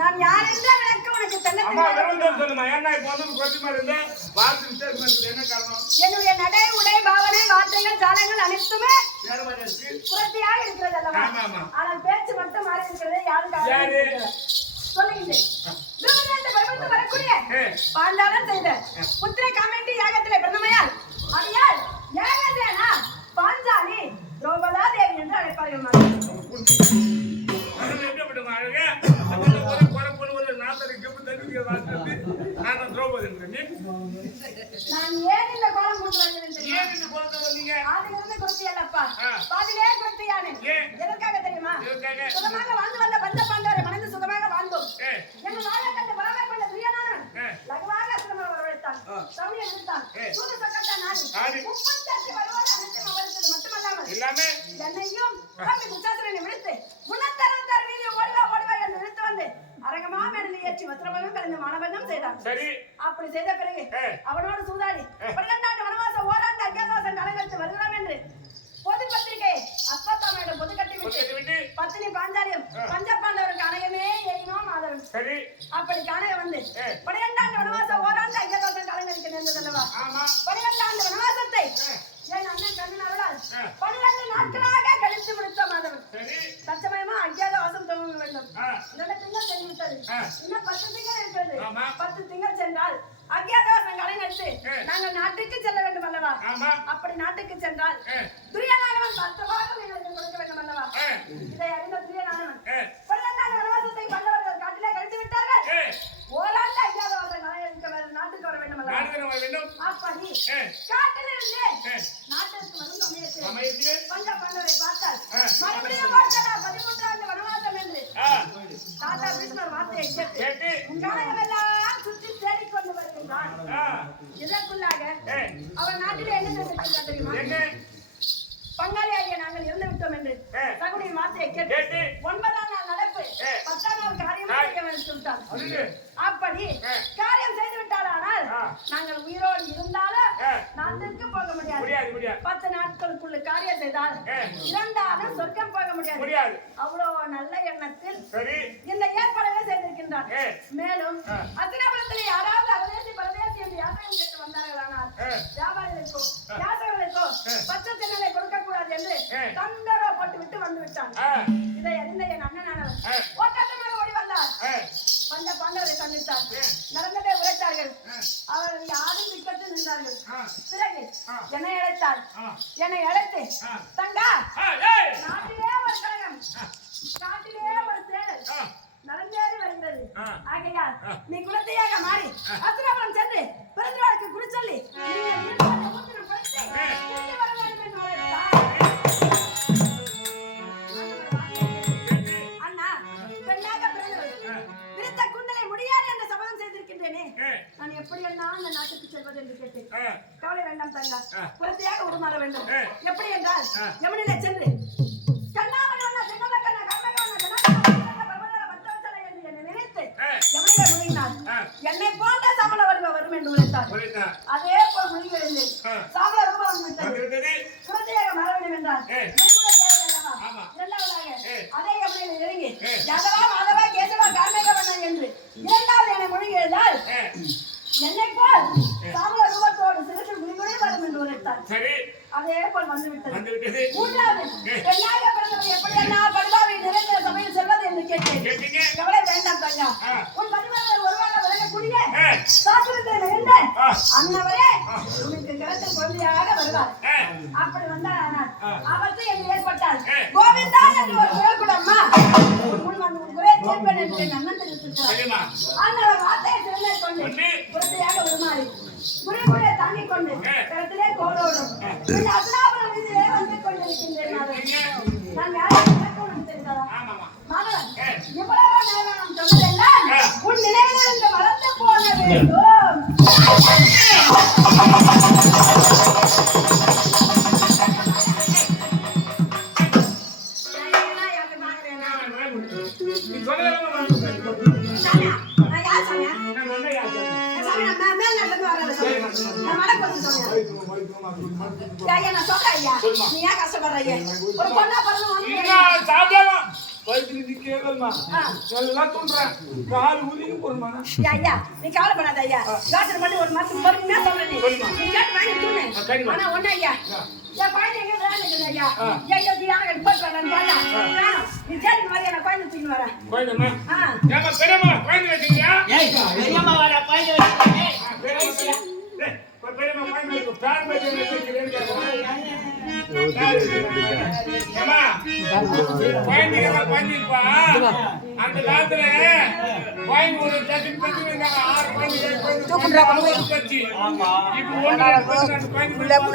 நான் யார் என்று விளக்க உனக்கு தெரியல. அம்மா விருந்தம் சொல்லுமா. ஏன்னா இப்போ வந்து கொத்திமா இருந்த வார்த்தை வித்தியாசம் என்ன காரணம்? என்னுடைய நடை உடை பாவனை வார்த்தைகள் சாலங்கள் அனைத்துமே வேற மாதிரி இருக்கு. புரட்சியாக இருக்கிறது அல்லவா? ஆமா. ஆனால் பேச்சு மட்டும் மாறி இருக்கிறது. யாருக்கு சொல்லுங்க. திருமணத்தை பரவத்து வரக்கூடிய பாண்டாளன் செய்த புத்திர காமெண்டி யாகத்திலே பிரதமையால் அவையால் யாகதேனா பாஞ்சாலி திரௌபதா தேவி என்று அழைப்பார்கள். நான் ஏன் இந்த கோலம் கொண்டு வந்தேன்? ஆதிலிருந்து குருத்தி அல்லப்பா, பாதிலே குருத்தியானே. எதற்காக தெரியுமா? சுகமாக வாழ்ந்து வந்த பஞ்ச பாண்டவரை மணந்து சுகமாக வாழ்ந்தோம். எங்கள் வாழை கண்டு பரவாயில்லை கொண்ட துரியனானன் லகுவாக அசுரமாக வரவழைத்தான். சௌரியை விடுத்தான். சூது சக்கரத்தான் ஆடி 38 வருவாடு அனைத்தும் அவருக்கு மட்டுமல்லாமல் என்னையும் முச்சாசனை விடுத்து 366 வீதியை ஓடுவா என்று விடுத்து வந்து அரங்கமா மேடையில் ஏற்றி வஸ்திரமும் கலந்து மானபங்கம் செய்தான். அப்படி செய்த பிறகு அவனோடு சூதாடி 12 வனவாசம் ஓராண்டு அஜ்ஞாதவாசம் காலகட்டத்தில் வருகிறோம் என்று பொது பத்திரிகை அஸ்வத்தாமிடம் பொது கட்டி விட்டு பத்தினி பாஞ்சாலியம் பஞ்ச பாண்டவருக்கு அணையமே எரினோம் மாதவன். அப்படி காணைய வந்து 12 வனவாசம் ஓராண்டு அஜ்ஞாதவாசம் காலங்களுக்கு நேர்ந்தது அல்லவா? 12 வனவாசத்தை என் அண்ணன் கண்ணன் அவளால் 12 நாட்களாக கழித்து முடித்த மாதவன். தற்சமயமா அஜ்ஞாதவாசம் துவங்க வேண்டும். 2 திங்கள் சென்றுவிட்டது. இன்னும் 10 திங்கள் இருக்கிறது. 10 திங்கள் சென்றால் அஜ்ஞாதவாசம் கலைநடித்து நாங்கள் நாட்டுக்கு செல்ல வேண்டும் அல்லவா? அப்படி நாட்டுக்கு சென்றால் துரியனானவன் 10 பாகம் எங்களுக்கு கொடுக்க வேண்டும் அல்லவா? இதை அறிந்த துரியனானவன் 12 வனவாசத்தை பல்லவர்கள் காட்டிலே கழித்து விட்டார்கள். ஓராண்டு அஜ்ஞாதவாசம் கலைநடிக்க நாட்டுக்கு வர வேண்டும் அல்லவா? அப்படி காட்டிலிருந்து நாட்டிற்கு வரும் சமயத்திலே பஞ்ச பாண்டவரை பார்த்தால் மறுபடியும் 13 வனவாசம் என்று தாத்தா பீஷ்மர் வார்த்தையை கேட்டு உங்காலமெல்லாம் சுற்றி தேடிக்கொண்டு வருகின்றான். இதற்குள்ளாக அவர் நாட்டிலே என்ன செய்திருக்கிறார் தெரியுமா? பங்காளியாகிய நாங்கள் இறந்து விட்டோம் என்று சகுனியின் வார்த்தையை கேட்டு 9ஆம் நாள் நடப்பு 10ஆம் நாள் காரியம் செய்ய வேண்டும் சொல்லிட்டார். அப்படி காரியம் செய்து விட்டால் நாங்கள் உயிரோடு இருந்தாலும் நாட்டிற்கு போக முடியாது. 10 நாட்களுக்குள்ள காரியம் செய்தால் இறந்தாலும் சொர்க்கம் போக முடியாது. அவ்வளவு நல்ல எண்ணத்தில் இந்த ஏற்பாடுகளை செய்திருக்கின்றார். மேலும் அத்தினாபுரத்தில் யாராவது அரதேசி பரதேசி என்று யாத்திரை கேட்டு வந்தார்களானால் வியாபாரிகளுக்கோ யாத்திரைகளுக்கோ பச்சை தென்னலை கொடுக்க கூடாது என்று தண்டரோ போட்டு விட்டு வந்து விட்டான். இதை அறிந்த என் அண்ணனானவர் ஓட்டமாக ஓடி வந்தார். பஞ்ச பாண்டவரை சந்தித்தார். நடந்ததை உரைத்தார்கள். அவர்கள் யாரும் விக்கத்து நின்றார்கள். பிறகு என்னை அழைத்தார். என்னை அழைத்து தங்கா நாட்டிலே ஒரு கழகம் நாட்டிலே ஒரு தேடல் நடந்தேறி வருகிறது. ஆகையால் நீ குலத்தையாக மாறி அசுரபுரம் சென்று பிறந்தவர்களுக்கு குடி சொல்லி அண்ணா பெண்ணாக பிறந்தவர் விருத்த குந்தலை முடியாது என்று சபதம் செய்திருக்கின்றேனே, நான் எப்படி எல்லாம் அந்த நாட்டுக்கு செல்வது என்று கேட்டேன். கவலை வேண்டாம் தங்கா, குலத்தையாக உருமாற வேண்டும். எப்படி என்றால் யமுனிலே சென்று என்னை போன்ற சமல வடிவம் வரும் என்று உரைத்தார். அதே போல் முடிவு சாமல ரூபம் குலத்தையாக மாற வேண்டும் என்றால் இரண்டாவதாக அதே யமுனையில் இறங்கி யாதவா மாதவா கேசவா கார்மேக வண்ணன் என்று 2வது என்னை மொழி எழுதால் என்னை போல் சாமல ரூபத்தோடு சிறுக்கு குடிகுடி வரும் என்று உரைத்தார். அதே போல் வந்துவிட்டது. 3வது பெண்ணாக பிறந்தவர் எப்படியெல்லாம் படுவாவை நிறைந்த சபையில் செல்வது என்று கேட்டேன். கவலை வேண்டாம் தங்கா, உன் பதிவாளர் ஒருவாக விலகக்கூடிய சாஸ்திரத்தை நிறைந்த அன்னவரே உனக்கு கிரகத்தில் குழந்தையாக வருவார். அப்படி வந்தால் ஆனால் அவற்றை என்று ஏற்பட்டால் கோவிந்தா என்று ஒரு குரல் கூட அம்மா உன் வந்து உன் குறையை தீர்ப்பேன் என்று என் அண்ணன் தெரிவித்திருக்கிறார். அன்னவர் வார்த்தையை திறனை கொண்டு குழந்தையாக உருமாறி குறைமுறையை தாங்கிக் கொண்டு இடத்திலே கோலோடும் இந்த அசுராபுரம் வீதியிலே வந்து கொண்டிருக்கின்றேன். நான் யாரும் உனக்கு தெரிந்ததா மாணவன்? இவ்வளவு நேரம் நாம் சொன்னதெல்லாம் உன் நினைவிலிருந்து மறந்து போக வேண்டும். நீ ஏன் கஷ்டப்படுற? ஒரு பொண்ணா பிறந்து வயிற்றுல நீ கேட்கலமா எல்லாம் தோன்றேன் கால் உருகி போடுமா ஐயா நீ கவலைப்படாத ஐயா யோசனை பண்ணி ஒரு மாசம் பொறுமையா சொல்றேன் நீ கேட்டு வாங்கி தூணு ஆனா ஒண்ணு ஐயா என் குழந்தை எங்க விளையாடுங்க ஐயா ஐயோ நீ யாரை போட்டு வரேன்னு கேட்டா நீ சரி மாதிரி என்ன குழந்தை தூக்கி வரேன் குழந்தைமா ஏமா பெரியம்மா குழந்தை வச்சுக்கியா பெரியம்மா வர குழந்தை வச்சுக்கியா பெரியம்மா குழந்தை வச்சு பேர் வச்சுக்கிறேன்னு கேட்கறேன் ஏமா குழந்தைங்க குழந்தைப்பா அந்த காலத்துல குழந்தை ஒரு தட்டி இருந்தாங்க 6 குழந்தை கட்சி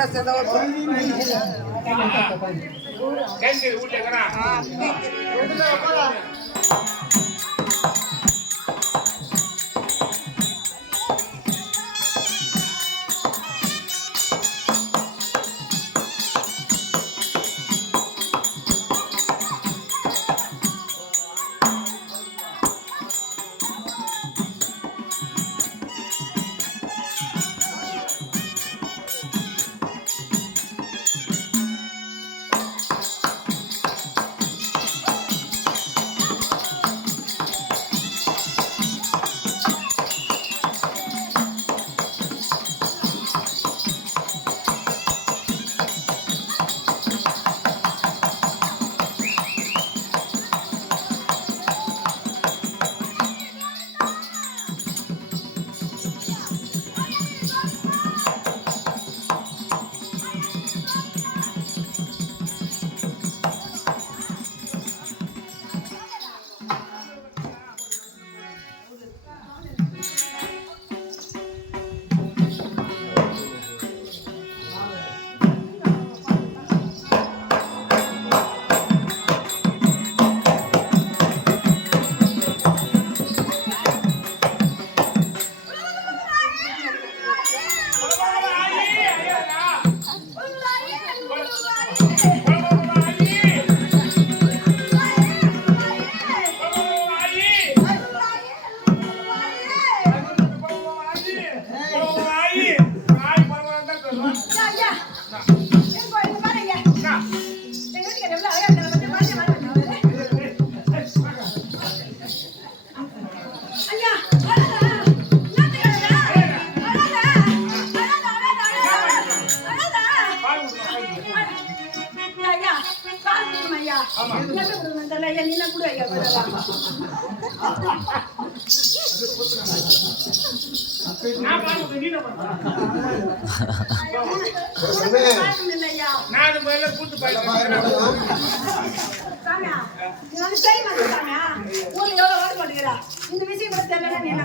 இந்த விஷயம் கூட தெரியல நீ என்ன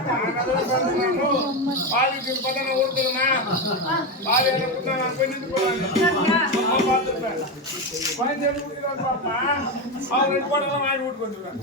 பாலிக்கு பதன ஊர்துமா பாலில குட்டா நான் பண்ணிட்டு போறேன் பாத்துறேன் பாய் தேடி குடிறான் பாப்பா அவங்க ரெண்டு போடலாம் வாங்கி விட்டு வந்துறேன்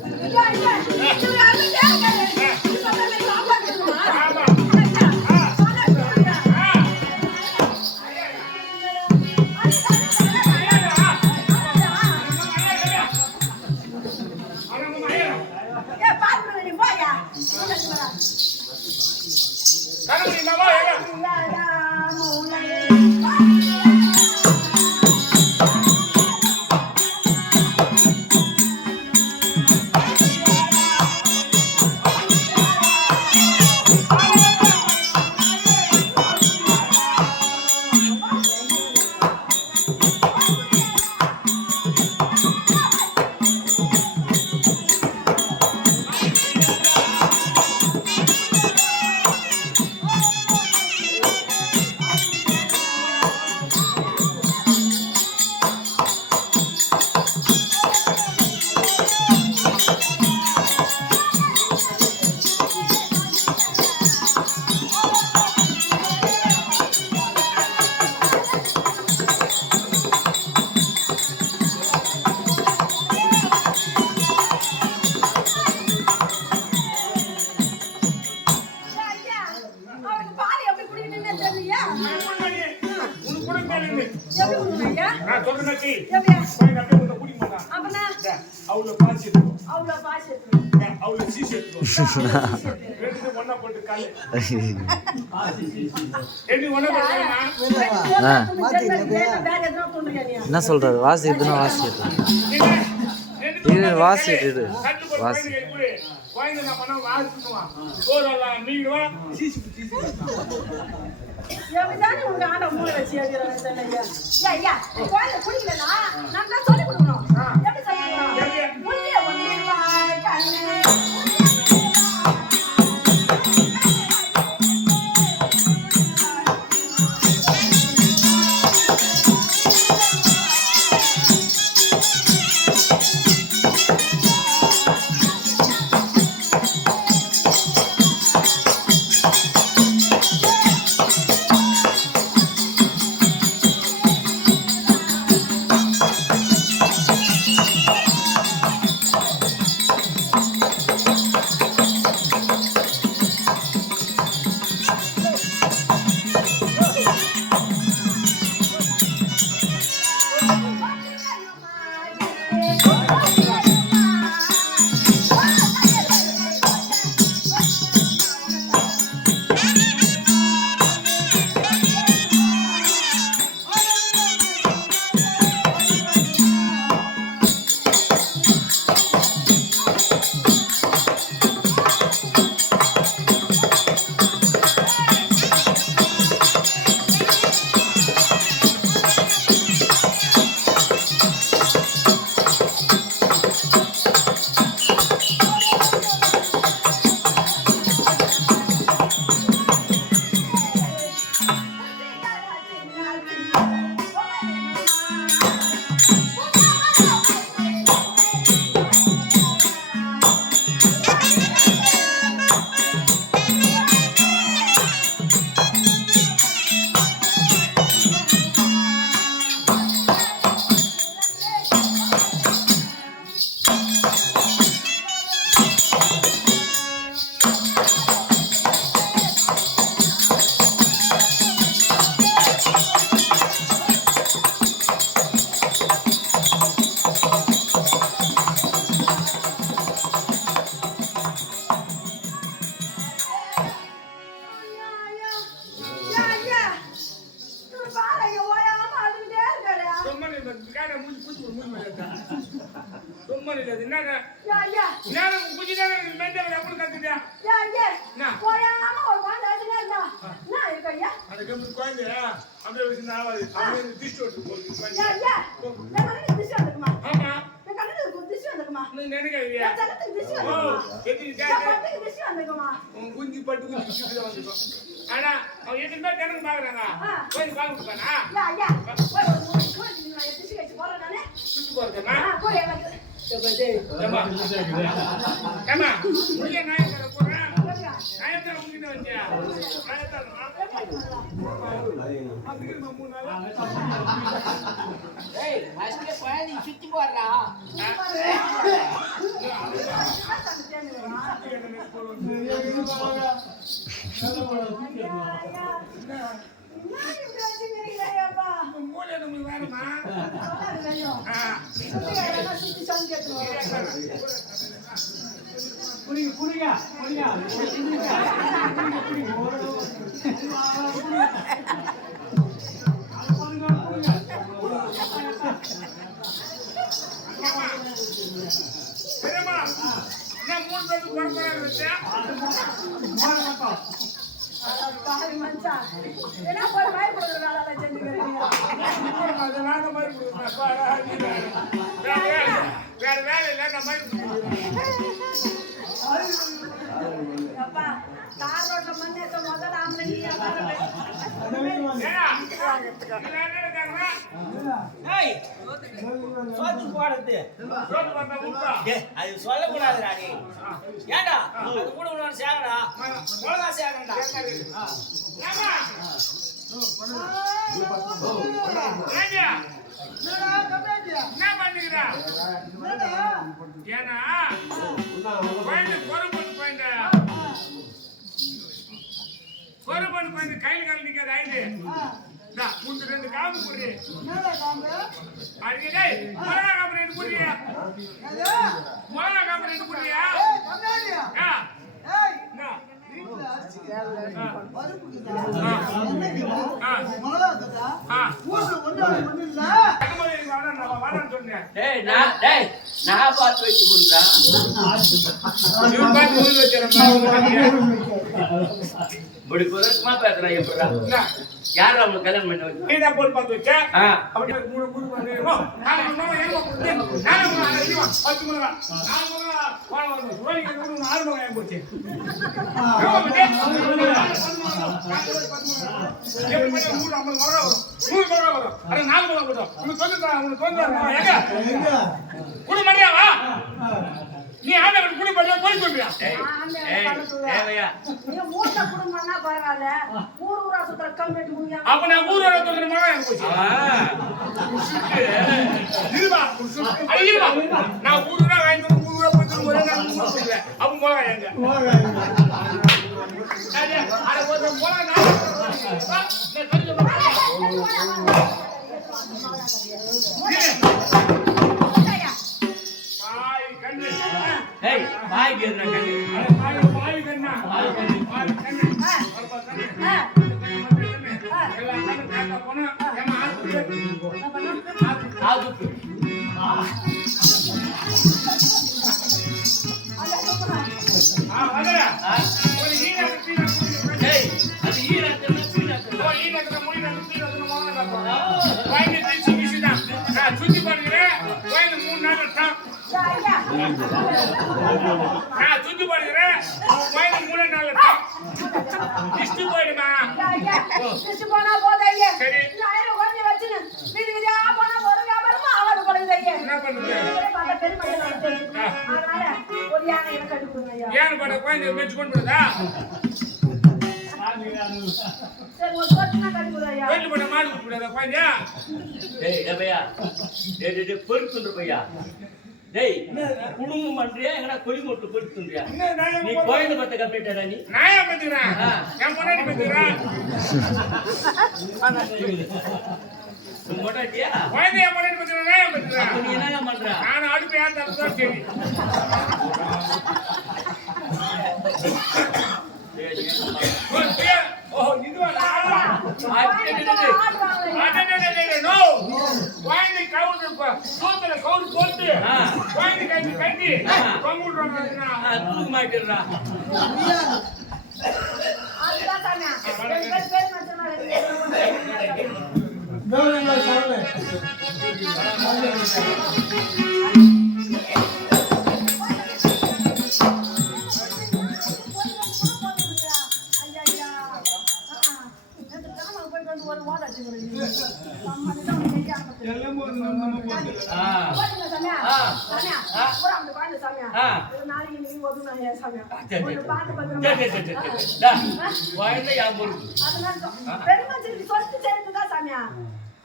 என்ன சொல்றாரு? வாசிக்கிறதுனா வாசிக்கிறது. இது வாசிட்டு வாசி குழந்தை நான் பண்ண வாசிக்குவான் சோறெல்லாம் மீடுவான் எப்படிதானே உங்க ஆண்ட மூளை வச்சு எழுதுறேன் தெரியல. ஐயா குழந்தை குடிக்கலனா நான் தான் சொல்லி கொடுக்கணும். எப்படி சொல்லி கொடுக்கணும்? புள்ளிய ஒண்ணுவா கண்ணே குஞ்சு பட்டு குஞ்சு ஆனா அவன் எதுவுமே எனக்கு பாக்குறாங்க போய் வாங்க கொடுப்பானா சுத்து போறதுமா ஏமா முடிய நாயக்கரை போறேன் நாயக்கரை முடிக்கிட்டு வந்தியா சுத்தி போடுறா வேற வேலை இல்ல நம்ம அது சொல்லக்கூடாதுடா நீ ஏண்டா அது கூட உன்னோட சேகடா மிளகா சேகடா என்ன பண்ணிக்கிறா ஏன்னா பொறுப்பன் குழந்தை கையில் கால் நிக்காது ஆயிடு முந்து ரெண்டு காம்பு போடுறி அடிக்கடே மிளகா காம்பு ரெண்டு போடுறியா மிளகா காம்பு ரெண்டு போடுறியா நான் பார்த்து வச்சு கொடுக்குறேன். இவன் பார்த்து ஊர் வச்சிடறேன். இப்படி குதர்க்கமா பேசுறேன் எப்படா? யாரும் அவங்களுக்கு கல்யாணம் பண்ண வச்சு? நீதான் போட்டு பார்த்து வச்ச. ஆ. அப்படி மூணு மூணு பண்ணி நானும் பத்து முருகா ஆறு மகன் போச்சு. மூணு 50 மரம் வரும். 100 மரம் வரும். அட 4 மரம் போட்டோம். உனக்கு தோன்று எங்க குடு மரியாவா? நீ ஆண்டவன் குடு மரியா போய் சொல்றியா? நீங்க மூட்டை குடும்பம்னா பரவாயில்ல, ஊர் ஊரா சுத்துற கம்பெனி முடியா? அப்ப நான் ஊரோட சொல்ற மரம் எனக்கு போச்சு. இருவா இருவா நான் ஊரா வாங்கி ஊரா போய் ஒரே நான் ஊர் சொல்றேன். அப்ப மொளகா எங்க? அட ஒரு மொளகா நான் ஏய் பாய் கேக்குறா கண்ணு. பாய் கண்ணா பாய் கண்ணு எல்லாம் கண்ணு போனா ஏமா ஆகுது. அதடா ஒரு ஈரா தீரா குடி. ஏய் அது ஈரத்துல சீனத்துல. ஓ ஈரத்துல முடினா தீரா மொளகா போறா. வாங்கி தீச்சி கிசிடா. நான் சுத்தி பாக்குறேன். வாங்கி 3 நாள் டா. நான் சுத்தி பாக்குறேன். வாங்கி 3 நாள் டா. இஷ்டு போய்டுமா? இஷ்டு போனா போதையே. சரி. நான் கொஞ்சம் வச்சிரு. வீதியா போனா ஒரு வியாபாரமா ஆவாது போலையே. என்ன பண்றது? பாட்ட பெருமையா இருக்கு. அதனால ஒரு யானை எனக்கு கட்டி கொடுங்க ஐயா. ஏன் பட கோயில வெச்சு கொண்டு வரதா? சரி ஒரு கோட்டினா கட்டி கொடுங்க ஐயா. கோயில பட மாடு விட்டுடா கோயில. டேய் டேய்யா. டேய் பொறுத்துன்ற பையா. டேய் குடும்பம் பண்றியா எங்கடா கொடி மொட்டு பொறுத்துன்றியா? நீ கோயில பத்த கம்ப்ளீட்டடா நீ? நாயா பத்திரா. என் பொண்ணாடி பத்திரா. மொட்டாட்டியா? கோயில என் பொண்ணாடி பத்திரா நாயா பத்திரா. அப்ப நீ என்னங்க பண்ற? நான் அடுப்பு ஏன் தரதா சரி. ஓ இதுவா? நோ வாங்கி கவுது சோத்துல கவுது போட்டு வாங்கி கட்டி கட்டி கம்ப்யூட்டர் தூக்கு மாட்டிடுறா. அதுதான் தானே. பேர் மச்சமா இருக்கு.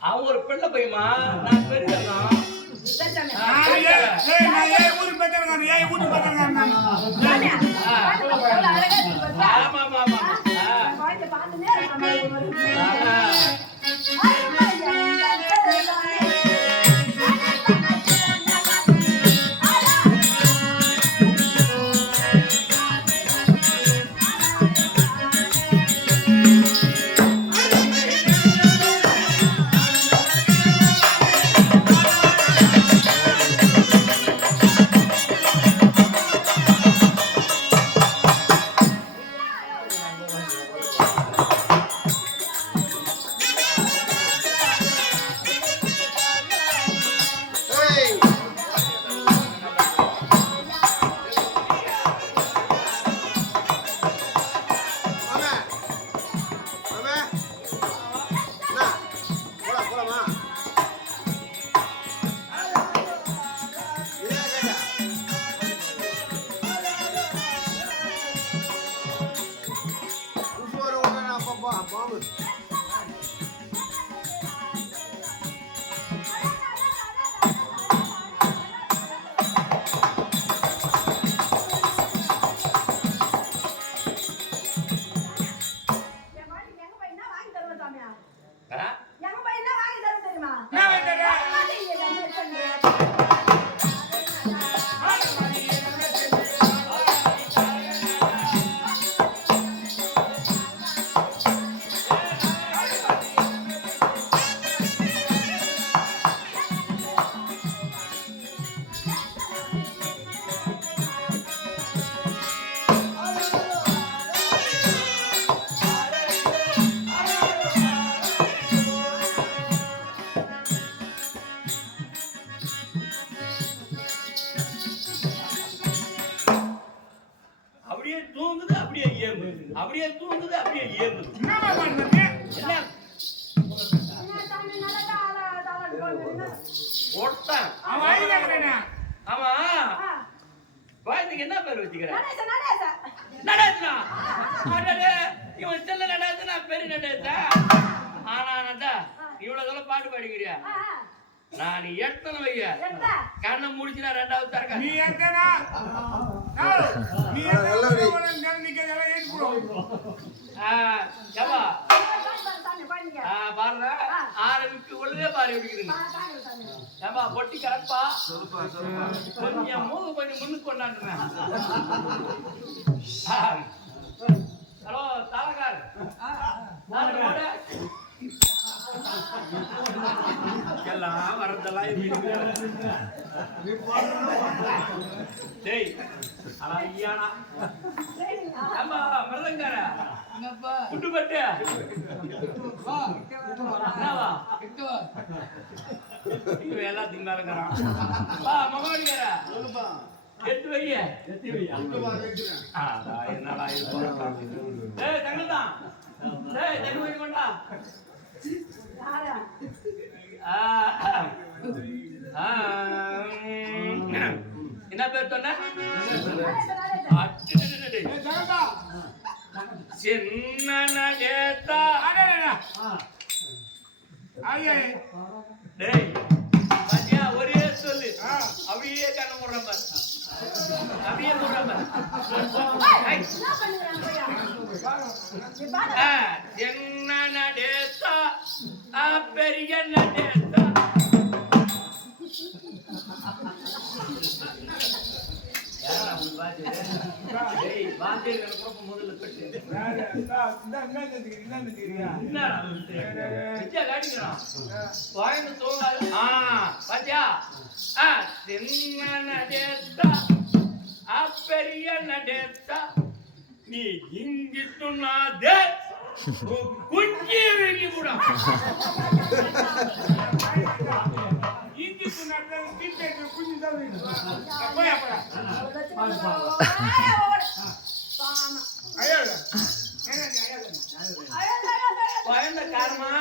அவங்க ஒரு பெண்ண பையமா நான் பெரியனா ஊருக்கு பத்திரங்க ஏன் ஊருக்கு பத்திரங்க ஆமா ஆமா தூங்குது அப்படியே ஏம்பு, அப்படியே தூங்குது அப்படியே ஏம்பு. என்னம்மா பண்ணீங்க? என்ன என்ன சாமி நல்லதா தாளாட்டு போடுறீங்க? ஓட்டான் அவன் ஐயாக்குறேனா? ஆமா ஆ, குழந்தைக்கு என்ன பேர் வச்சுக்கிற? நடேச, நடேச. நடேசனா? அடடே, இவன் சின்ன நடேசனா பெரிய நடேசா? ஆனா நட்டா, இவ்வளவு தூரம் பாட்டு பாடிக்கிறியா? ஆ, ஆ. நான் எத்தனை வைய எந்த? கண்ணை முடிச்சுனா ரெண்டாவது தரக்க. நீ எங்கடா? நீ எங்க நிக்கிறதெல்லாம் ஏறி போடு. ஏப்பா சாமி பாருங்க. பாருங்க ஆரம்பிக்கு உள்ளே பாரு எப்படி இருக்குதுங்க. பாருங்க சாமி. ஏப்பா பொட்டி கரப்பா கொஞ்சம் மூக்கு கொஞ்சம் முன்னுக்கு கொண்டாண்டுங்க. ஹலோ தாலகார் எல்லாம் வரதெல்லாம் டேய் அடா ஐயானா சரிங்க. ஆமா மிருதங்கார புட்டுப்பட்டு என்னவா இவன் எல்லாத்துக்கும் மேல இருக்கிறான். வா மகவடிக்கார எட்டு வைய என்னடா ஏய் தங்கதான் டேய் தங்க வை கொண்டா. யாரா? என்ன பேர் சொன்ன? நடேச, நடேச. சின்ன நகேத்தா. டேய் பாத்தியா ஒரே சொல்லு அப்படியே கண்ண முடுறேன் பாரு, அப்படியே முடுறேன் பாரு. ஏய், என்ன பண்ணுறீங்க பையா? நீ பாரு. சின்ன நடேத்தா பெரிய நடேத்தா. முதல்ல கட்டு பாத்தியா பெரிய நடேத்தா நீ இங்கிட்டுனாதே குஞ்சி வெளியே கூட குழந்தை காரமா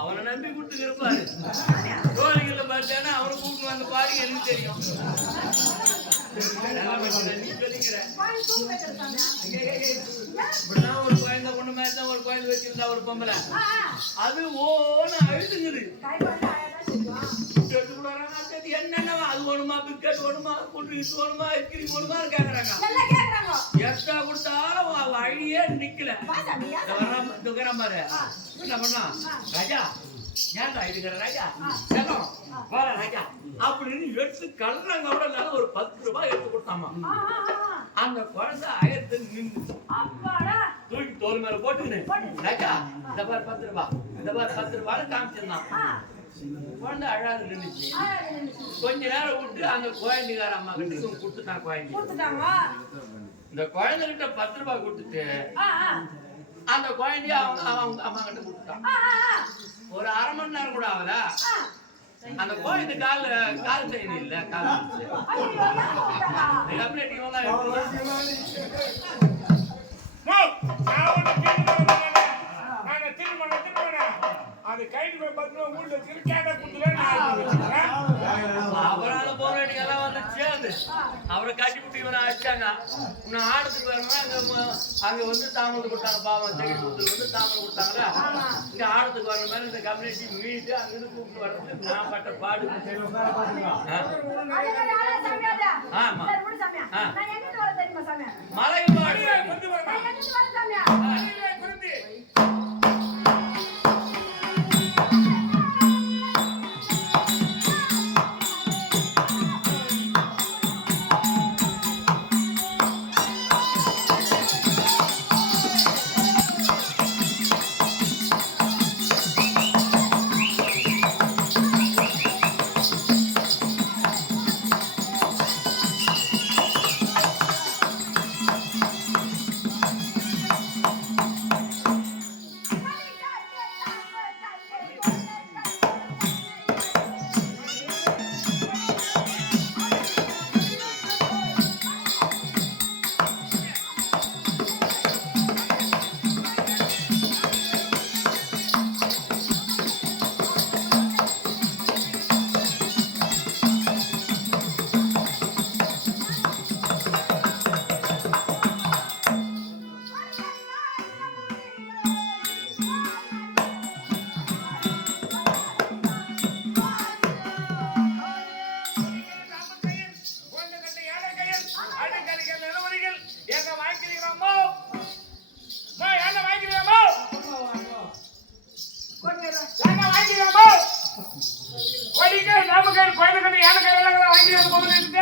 அவனை நம்பி கூட்டு இருப்பாரு. தோழிகளை பார்த்தானா அவரை கூட்டு வந்து பாருங்க எனக்கு தெரியும். நீ சொல்லிக்கிற இப்படிதான் ஒரு குழந்தை பொண்ணு மாதிரி தான் ஒரு குழந்தை வச்சிருந்தா ஒரு பொம்பளை அது ஓன்னு அழுதுங்குது. என்னென்னவா அது ஒண்ணுமா பிஸ்கட் ஒண்ணுமா கூட்டு ஒண்ணுமா ஐஸ்கிரீம் ஒண்ணுமா கேக்குறாங்க. எக்ஸ்ட்ரா கொடுத்தாலும் அவ அழியே நிக்கல. பாரு என்ன பண்ணா ராஜா ஏன்டா இருக்கிற ராஜா செல்லம் வர ராஜா அப்படின்னு எடுத்து கல்றாங்க. கூட ஒரு 10 ரூபாய் எடுத்து கொடுத்தாமா. அந்த குழந்தை ஆயிரத்து நின்று தூக்கி தோல் மேல போட்டுக்கின்னு ராஜா இந்த பாரு 10 ரூபாய் இந்த பாரு 10 ரூபாய் காமிச்சிருந்தான். குழந்தை அழாது நின்றுச்சு. கொஞ்ச நேரம் விட்டு அந்த குழந்தைக்கார அம்மா கிட்ட கொடுத்துட்டான். குழந்தை இந்த குழந்தை கிட்ட 10 ரூபாய் கொடுத்துட்டு அந்த குழந்தைய அவங்க அம்மா கிட்ட கொடுத்துட்டான். ஒரு அரை மணி நேரம் கூட ஆகல அந்த குழந்தை கால் செய்யணும் இல்ல கால் அது கைது போய் 10 ரூபாய் ஊர்ல திருக்காட்ட கொடுத்துறேன். அவரால போராடி எல்லாம் வந்து சேர்ந்து அவரை கட்டி விட்டு இவனை அடிச்சாங்க. இன்னும் ஆடத்துக்கு வரணும்னா அங்க வந்து தாமரை கொடுத்தாங்க. பாவம் செடி கொடுத்து வந்து தாமரை கொடுத்தாங்களா இங்க ஆடத்துக்கு வரணும் மேல இந்த கம்யூனிட்டி மீட்டு அங்கிருந்து கூப்பிட்டு வர்றதுக்கு நான் பட்ட பாடு. ஆமா மலை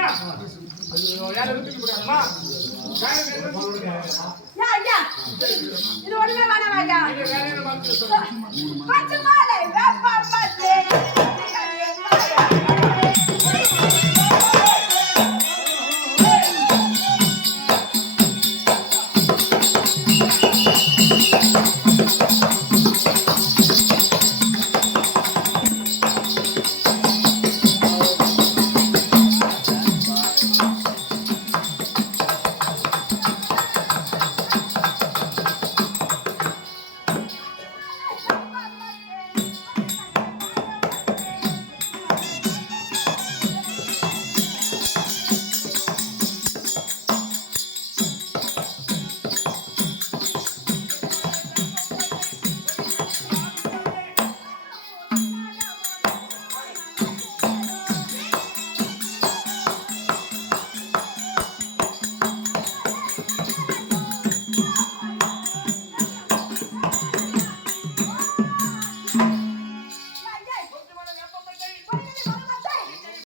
இல்லையா? ஐயோ, யாரை விட்டுட்டு போறாங்கம்மா? யாரை விட்டுட்டு போறாங்க? ஐயா இது ஒண்ணுமே வேணாம் ஐயா. நீங்க வேலையை பார்த்து சொல்லுங்க. பச்சைமாலை வேப்பா பச்சை